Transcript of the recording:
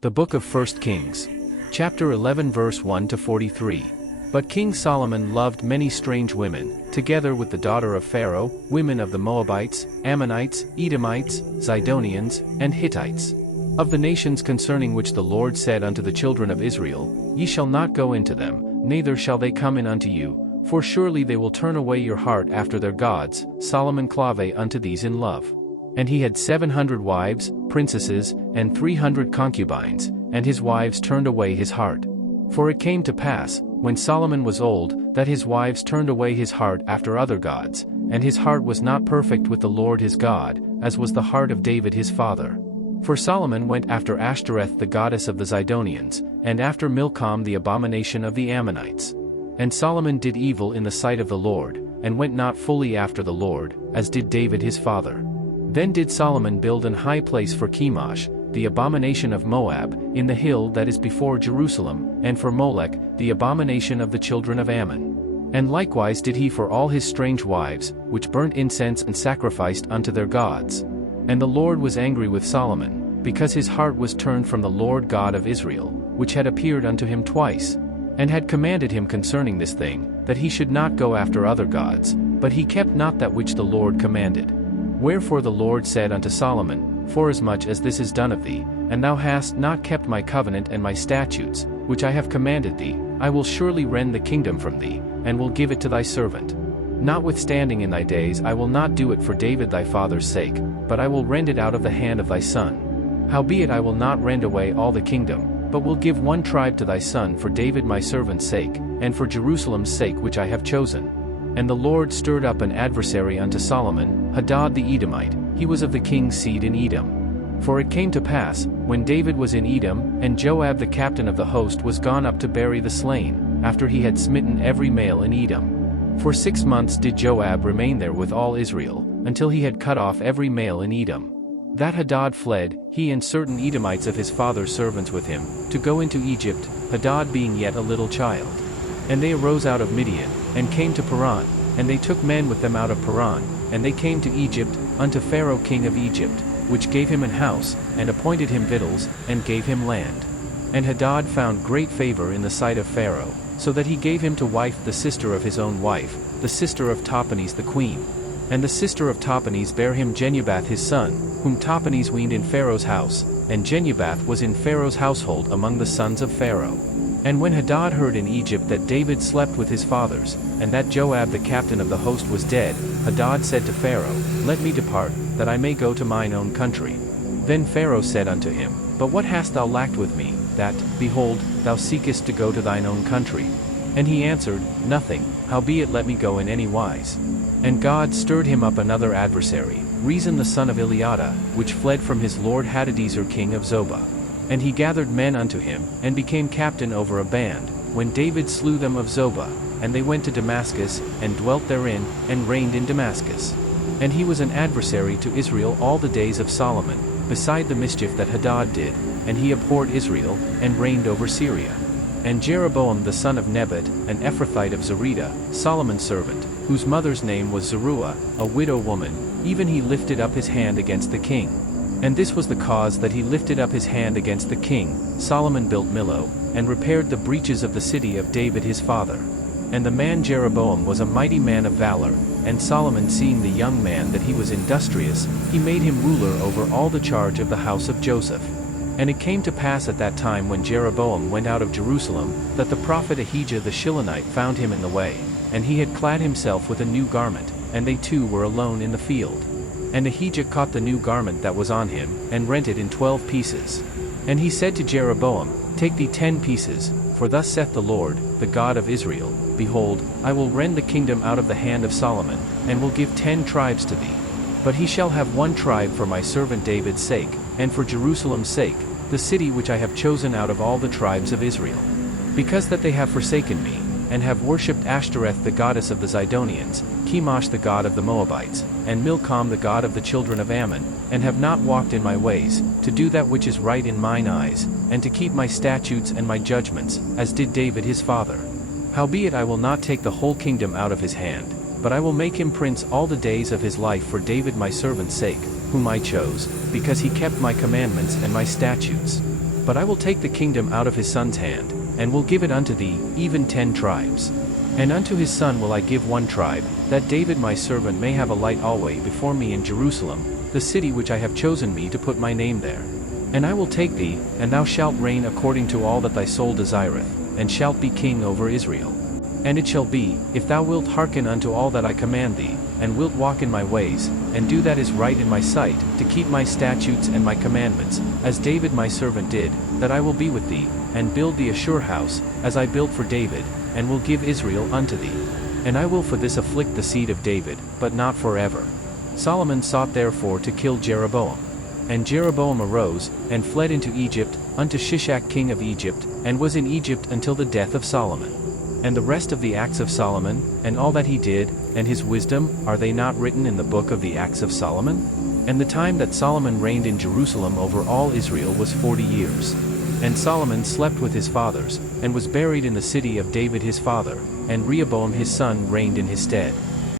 The Book of 1 Kings. Chapter 11 verse 1 to 43. But King Solomon loved many strange women, together with the daughter of Pharaoh, women of the Moabites, Ammonites, Edomites, Zidonians, and Hittites. Of the nations concerning which the Lord said unto the children of Israel, Ye shall not go into them, neither shall they come in unto you, for surely they will turn away your heart after their gods. Solomon clave unto these in love. And he had 700 wives, princesses, and 300 concubines, and his wives turned away his heart. For it came to pass, when Solomon was old, that his wives turned away his heart after other gods, and his heart was not perfect with the Lord his God, as was the heart of David his father. For Solomon went after Ashtoreth the goddess of the Zidonians, and after Milcom the abomination of the Ammonites. And Solomon did evil in the sight of the Lord, and went not fully after the Lord, as did David his father. Then did Solomon build an high place for Chemosh, the abomination of Moab, in the hill that is before Jerusalem, and for Molech, the abomination of the children of Ammon. And likewise did he for all his strange wives, which burnt incense and sacrificed unto their gods. And the Lord was angry with Solomon, because his heart was turned from the Lord God of Israel, which had appeared unto him twice, and had commanded him concerning this thing, that he should not go after other gods, but he kept not that which the Lord commanded. Wherefore the Lord said unto Solomon, Forasmuch as this is done of thee, and thou hast not kept my covenant and my statutes, which I have commanded thee, I will surely rend the kingdom from thee, and will give it to thy servant. Notwithstanding in thy days I will not do it for David thy father's sake, but I will rend it out of the hand of thy son. Howbeit I will not rend away all the kingdom, but will give one tribe to thy son for David my servant's sake, and for Jerusalem's sake which I have chosen. And the Lord stirred up an adversary unto Solomon, Hadad the Edomite, he was of the king's seed in Edom. For it came to pass, when David was in Edom, and Joab the captain of the host was gone up to bury the slain, after he had smitten every male in Edom. For 6 months did Joab remain there with all Israel, until he had cut off every male in Edom. That Hadad fled, he and certain Edomites of his father's servants with him, to go into Egypt, Hadad being yet a little child. And they arose out of Midian, and came to Paran, and they took men with them out of Paran, and they came to Egypt, unto Pharaoh king of Egypt, which gave him an house, and appointed him victuals, and gave him land. And Hadad found great favor in the sight of Pharaoh, so that he gave him to wife the sister of his own wife, the sister of Tahpenes the queen. And the sister of Tahpenes bare him Genubath his son, whom Tahpenes weaned in Pharaoh's house, and Genubath was in Pharaoh's household among the sons of Pharaoh. And when Hadad heard in Egypt that David slept with his fathers, and that Joab the captain of the host was dead, Hadad said to Pharaoh, Let me depart, that I may go to mine own country. Then Pharaoh said unto him, But what hast thou lacked with me, that, behold, thou seekest to go to thine own country? And he answered, Nothing, howbeit let me go in any wise. And God stirred him up another adversary, Rezon the son of Eliada, which fled from his lord Hadadezer king of Zobah. And he gathered men unto him, and became captain over a band, when David slew them of Zobah, and they went to Damascus, and dwelt therein, and reigned in Damascus. And he was an adversary to Israel all the days of Solomon, beside the mischief that Hadad did, and he abhorred Israel, and reigned over Syria. And Jeroboam the son of Nebat, an Ephrathite of Zereda, Solomon's servant, whose mother's name was Zeruiah, a widow woman, even he lifted up his hand against the king. And this was the cause that he lifted up his hand against the king. Solomon built Millo, and repaired the breaches of the city of David his father. And the man Jeroboam was a mighty man of valor, and Solomon seeing the young man that he was industrious, he made him ruler over all the charge of the house of Joseph. And it came to pass at that time when Jeroboam went out of Jerusalem, that the prophet Ahijah the Shilonite found him in the way, and he had clad himself with a new garment, and they two were alone in the field. And Ahijah caught the new garment that was on him, and rent it in 12 pieces. And he said to Jeroboam, Take thee 10 pieces, for thus saith the Lord, the God of Israel, Behold, I will rend the kingdom out of the hand of Solomon, and will give 10 tribes to thee. But he shall have 1 tribe for my servant David's sake, and for Jerusalem's sake, the city which I have chosen out of all the tribes of Israel. Because that they have forsaken me, and have worshipped Ashtoreth the goddess of the Zidonians, Chemosh the god of the Moabites, and Milcom the god of the children of Ammon, and have not walked in my ways, to do that which is right in mine eyes, and to keep my statutes and my judgments, as did David his father. Howbeit I will not take the whole kingdom out of his hand, but I will make him prince all the days of his life for David my servant's sake, whom I chose, because he kept my commandments and my statutes. But I will take the kingdom out of his son's hand, and will give it unto thee, even 10 tribes. And unto his son will I give 1 tribe, that David my servant may have a light alway before me in Jerusalem, the city which I have chosen me to put my name there. And I will take thee, and thou shalt reign according to all that thy soul desireth, and shalt be king over Israel. And it shall be, if thou wilt hearken unto all that I command thee, and wilt walk in my ways, and do that is right in my sight, to keep my statutes and my commandments, as David my servant did, that I will be with thee, and build thee a sure house, as I built for David, and will give Israel unto thee. And I will for this afflict the seed of David, but not forever. Solomon sought therefore to kill Jeroboam. And Jeroboam arose, and fled into Egypt, unto Shishak king of Egypt, and was in Egypt until the death of Solomon. And the rest of the acts of Solomon, and all that he did, and his wisdom, are they not written in the book of the acts of Solomon? And the time that Solomon reigned in Jerusalem over all Israel was 40 years. And Solomon slept with his fathers, and was buried in the city of David his father, and Rehoboam his son reigned in his stead.